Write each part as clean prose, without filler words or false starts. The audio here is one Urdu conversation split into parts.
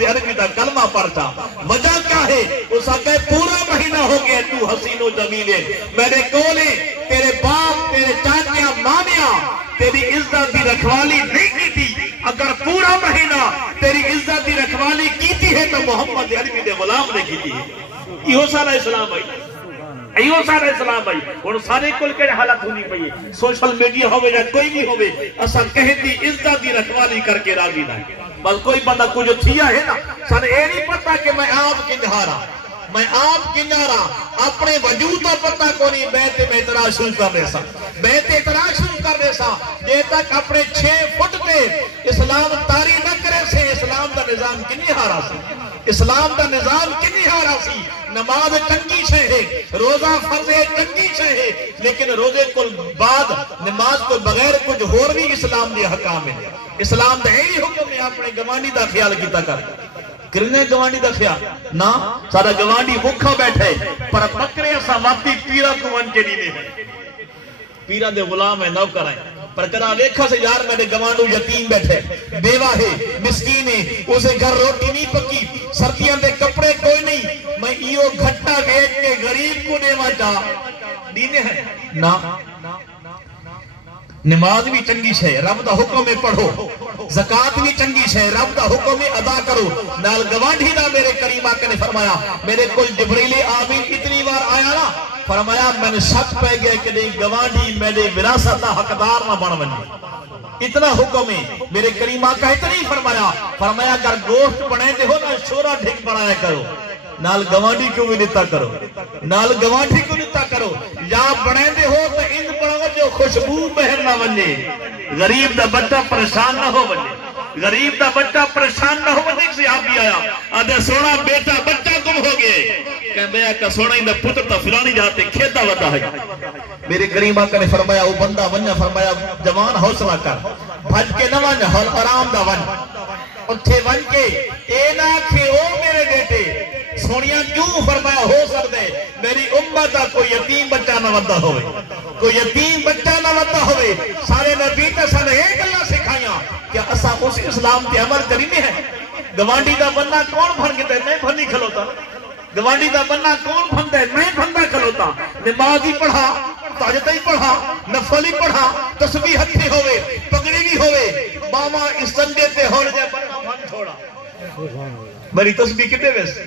محمد عربی دا کلمہ پڑھتا وجہ کیا ہے اس آگے پورا مہینہ ہو گیا تو حسین و جمیل میرے کولے تیرے باپ تیرے چاچا مامیا تیری عزت دی رکھوالی نہیں کی تھی اگر پورا مہینہ تیری عزت دی رکھوالی کی تھی ہے تو محمد عربی دے غلام نے کی تھی یہ سارا اسلام بھائی ایو سارا اسلام بھائی اور سارے کل کے حالت ہونی پئی سوشل میڈیا ہوئے یا کوئی بھی ہوئے اصلا کہتی عزت دی رکھوالی کر کے راضی نہ بل کوئی بندہ کچھ تھیا ہے نا سارے اے نہیں پتا کہ میں آپ کنجھارا میں آپ کنجھارا اپنے وجود کا پتہ کو نہیں بیت میں اعتراض شروع کر رہے سا بیت اعتراض شروع کر رہے سا یہ تک اپنے 6 فٹ پہ اسلام تاری نہ کرے سے اسلام دا نظام کنی ہارا سی اسلام دا نظام کنی ہارا سی نماز چنگی شے ہے روزہ فرض ہے چنگی شے ہے لیکن روزے کو بعد نماز کو بغیر کچھ اور بھی اسلام دے حکام ہے اسلام دا یہی حکم ہے اپنے گوانڈی دا خیال کیتا کر کرنے گوانڈی دا خیال نا سارا گوانڈی بھوکا بیٹھے پر بکرے اسا واقعی پیرا کو ونجے دینے ہیں پیرا دے غلام ہے نوکر ہیں پر کنا ویکھا سے یار میرے گوانڈو یتیم بیٹھے بیوہ ہے مسکین ہے اسے گھر روٹی نہیں پکی سردیاں دے کپڑے کوئی نہیں میں ایو گھٹا ویٹ کے غریب کو دے واجا دینے ہیں نا نماز بھی چنگی شے رب دا حکم میں پڑھو زکاة بھی چنگی شے رب دا حکم میں ادا کرو نال گوانڈی دا میرے کریم آقا نے فرمایا میرے کل جبریل آمین اتنی بار آیا نا فرمایا میں نے شک پہ گیا کہ نہیں گوانڈی میرے وراثت دا حقدار نہ بن بنی اتنا حکم ہے میرے کریم آقا اتنی فرمایا اگر گوشت بنے دے ہو نا شورا ڈھک بنایا کرو نال گوانڈی کو بھی نتا کرو نال گوانڈی کو نتا کرو یا بنے دے ہو تو ان بڑھو جو خوشبو بہر نہ بنے غریب دا بچہ پریشان نہ ہو بنے غریب دا بچہ پریشان نہ ہو بنے سے آپ بھی آیا آدھے سونا بیٹا بچہ گم ہو گئے کہ میں کا سونا اندہ پتر تا فلانی جاتے کھیتا ودا ہے میرے کریم آقا نے فرمایا وہ بندہ ونیا فرمایا جوان حوصلہ کر بھج کے نہ ون حرام دا ون اتھے ون کے اے نہ کھے او میرے بیٹے سونیاں کیوں فرمایا ہو سکتے میری امت کوئی یتیم بچہ نہ ودا ہوئے کوئی یتیم بچہ نہ ودا ہوئے سارے نبی نے سارے ایک اللہ سکھائیاں کیا اسا اس اسلام کے عمل کرینے ہیں گوانڈی دا بننا کون بھر گئے میں بھنی کھلوتا گوانڈی دا بننا کون بھندا ہے میں بھندا کھلوتا نماز ہی پڑھا تہجد ہی پڑھا نفل ہی پڑھا تسبیح ہتھی ہوئے پگڑی بھی ہوئے ماما اس سنڈے تے ہوڑ جائے بننا بھن چھوڑا میری تسبیح کتے ویسے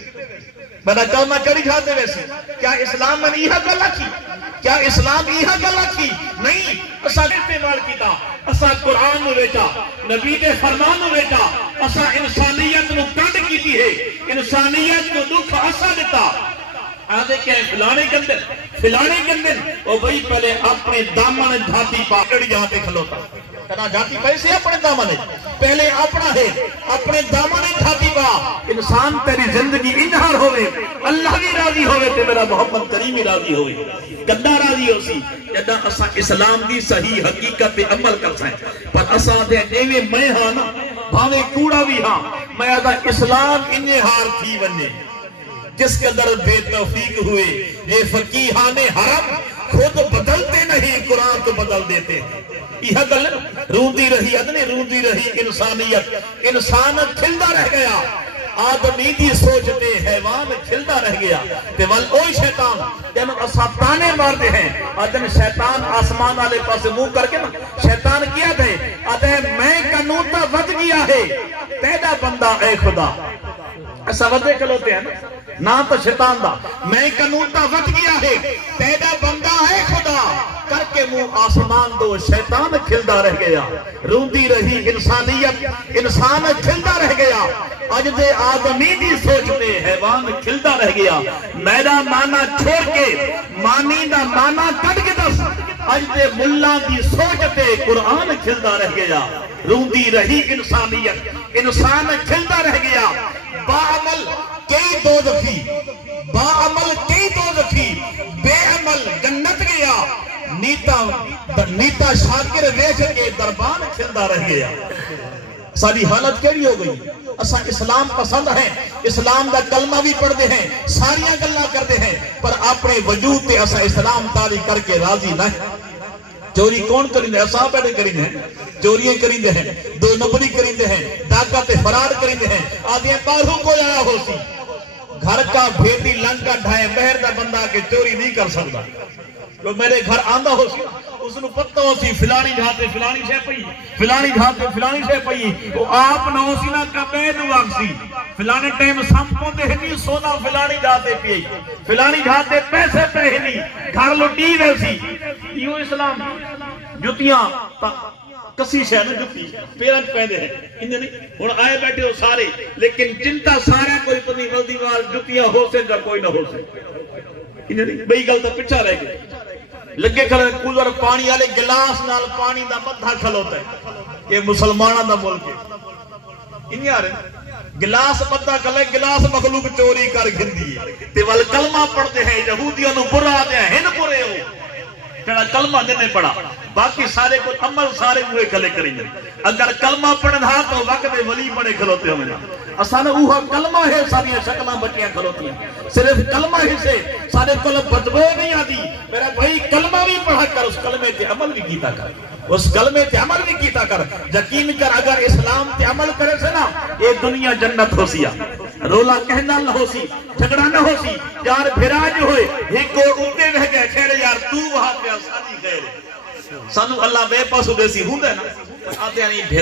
میرا کلمہ کری جاتے ویسے کیا اسلام میں یہاں گلہ کی کیا اسلام یہاں گلہ کی نہیں اسا استعمال کیتا اسا قرآن نو ویچا نبی کے فرمان نو ویچا اسا انسانیت نو کٹ کیتی ہے انسانیت کو دکھ اسا دیتا آدھے کیا ہے فلانے گندن وہ بھئی پہلے اپنے دامن دھاتی پاکڑ جہاں پہ کھلوتا کہنا جاتی پیسے اپنے دامن پہلے اپنا ہے اپنے دامن دھاتی پا انسان تیری زندگی انہار ہوئے اللہ بھی راضی ہوئے تے میرا محمد کریمی راضی ہوئے گندہ راضی ہو سی جدہ اسا اسلام دی صحیح حقیقت پہ عمل کر سائیں پر اسا دے دیوے میں ہاں نا بھاوے کوڑا بھی ہاں میں آدھا اسلام انہار تھی بننے جس کے اندر بے توفیق ہوئے یہ فقیہان حرم خود بدلتے نہیں قرآن تو بدل دیتے یہ گل روندی رہی ادنے روندی رہی انسانیت انسان کھلدا رہ گیا آدمی دی سوچتے حیوان کھلدا رہ گیا تے ول اوئی شیطان جنہوں اسا تانے مار دے ہیں آدھن شیطان آسمان والے پاس منہ کر کے نا شیطان کیا دے آدھے میں کنوتا ود گیا ہے پیدا بندہ اے خدا ایسا ودے کلوتے ہیں نا تو شیطان دا میں کنوتا ود گیا ہے پیدا بندہ ہے خدا کر کے منہ آسمان دو شیطان کھلدا رہ گیا روندی رہی انسانیت انسان کھلدا رہ گیا اج دے آدمی دی سوچ میں حیوان کھلدا رہ گیا میرا مانا چھوڑ کے مانی دا مانا کٹ کے دس اج دے ملا دی سوچ تے قرآن کھلدا رہ گیا روندی رہی انسانیت انسان کھلدا رہ گیا باعمل کئی دوزخی باعمل کئی دوزخی بے عمل جنت گیا نیتا شاکر ویچ کے دربان کھلدا رہ گیا ساری حالت کیری ہو گئی اسا اسلام پسند ہے اسلام دا کلمہ بھی پڑھ دے ہیں ساریاں گلہ کر دے ہیں پر اپنے وجود تے اسا اسلام تاری کر کے راضی نہ چوری کون کریں اصحاب پیدا کریں ہیں چوریاں کریں ہیں دو نمبری کریں ہیں ڈاکہ تے فرار کریں ہیں آدھے باہروں کو آیا ہو سی گھر کا بھیٹی لنکا ڈھائے بہر دا بندہ کے چوری نہیں کر سکتا تو میرے گھر آندہ ہو سی اس نے پتہ ہو سی فلانی جھاتے فلانی شے پئی فلانی جھاتے فلانی شے پئی تو آپ نہ ہو سی نہ کبید واقسی فلانے ٹائم سمپوں دے نہیں سونا فلانی جھاتے پیئی فلانی جھاتے پیسے پہ نہیں گھر لٹی رہ سی یہ اسلام جتیاں کسی شہر میں جتی پیرنٹ پہنے ہیں انہیں نہیں ہون آئے بیٹھے ہو سارے لیکن چنتا سارے کوئی پتنی غلطی وار جتیاں ہو سے کا کوئی نہ ہو سے انہیں نہیں بئی گل تو پچھا رہ گئے لگے کھلے کولر پانی والے گلاس نال پانی دا بدھا کھلوتا ہے یہ مسلمانوں دا ملک ہے انہیں آ رہے گلاس بدھا کھلے گلاس مخلوق چوری کر گھندی ہے تے وال کلمہ پڑھتے ہیں یہودیوں نو برا دے ہن برے ہو کہنا کلمہ جنے پڑھا باقی سارے کو عمل سارے ہوئے کھلے کریں گے اگر کلمہ پڑھن ہاں تو وقت ولی بڑے کھلوتے ہوئے اسانا اوہا کلمہ ہے ساری شکلہ بچیاں کھلوتی ہیں صرف کلمہ ہی سے سارے کل بدبو نہیں آتی میرا بھائی کلمہ بھی پڑھا کر اس کلمے تے عمل بھی کیتا کر اس کلمے تے عمل بھی کیتا کر یقین کر اگر اسلام تے عمل کرے سے نا یہ دنیا جنت ہو سیا رولا کہنا نہ ہو سی جھگڑا نہ ہو سی یار بھراج ہوئے ایک کو اٹھتے رہ گئے خیر یار تو وہاں پہ سانی خیر سانو اللہ بے پاس ہو گئی سی ہوں دے نا آتے ہیں نہیں